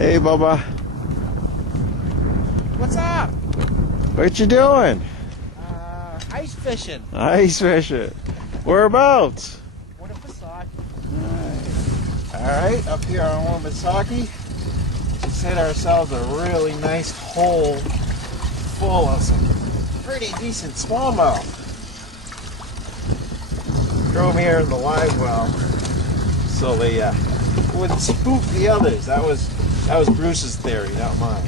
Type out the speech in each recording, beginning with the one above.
Hey, Bubba. What's up? What you doing? Ice fishing. Ice fishing. Whereabouts? Winnipesaukee. Alright, up here on Winnipesaukee, just hit ourselves a really nice hole full of some pretty decent smallmouth. Throw them here in the live well so they wouldn't spook the others. That was Bruce's theory, not mine.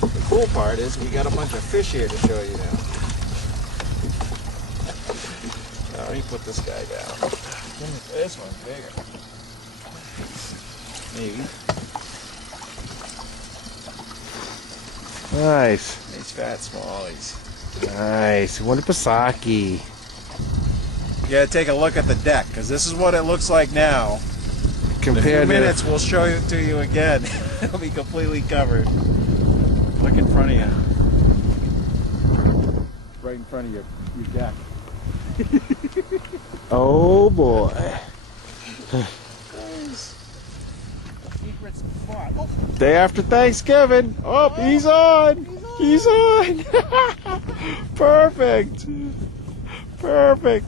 The cool part is we got a bunch of fish here to show you now. Now, let me put this guy down. This one's bigger. Maybe. Nice. Nice fat smallies. Nice. Winnipesaukee. You gotta take a look at the deck, because this is what it looks like now. Compared in a few minutes, we'll show it to you again. It'll be completely covered. Look in front of you. Right in front of your deck. Oh boy. Secret spot. Oh. Day after Thanksgiving. Oh, he's on. He's on. Perfect. Perfect.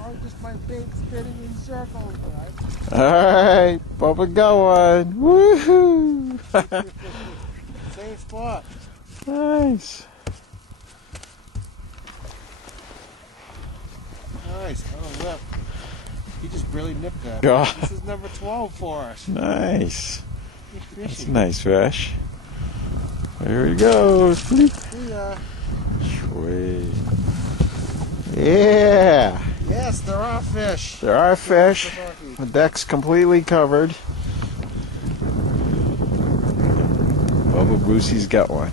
Oh, just my bait spinning in circles, right? Alright, Bubba going. Woohoo. Same spot. Nice. Nice. Oh, look. He just really nipped that. Yeah. This is number 12 for us. Nice. Good That's a fishing. nice fish. There he goes. See ya. Sweet. Yeah. Yes, there are fish. There are fish. The deck's completely covered. Bubba Brucey's got one.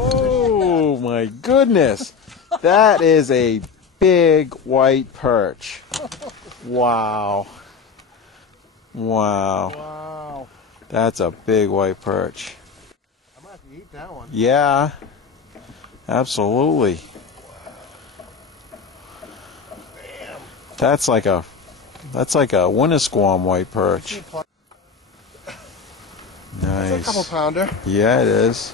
Oh my goodness. That is a big white perch. Wow. Wow. Wow. That's a big white perch. I'm going to have to eat that one. Yeah. Absolutely. That's like a Winnisquam white perch. It's a Nice. couple pounder. Yeah, it is.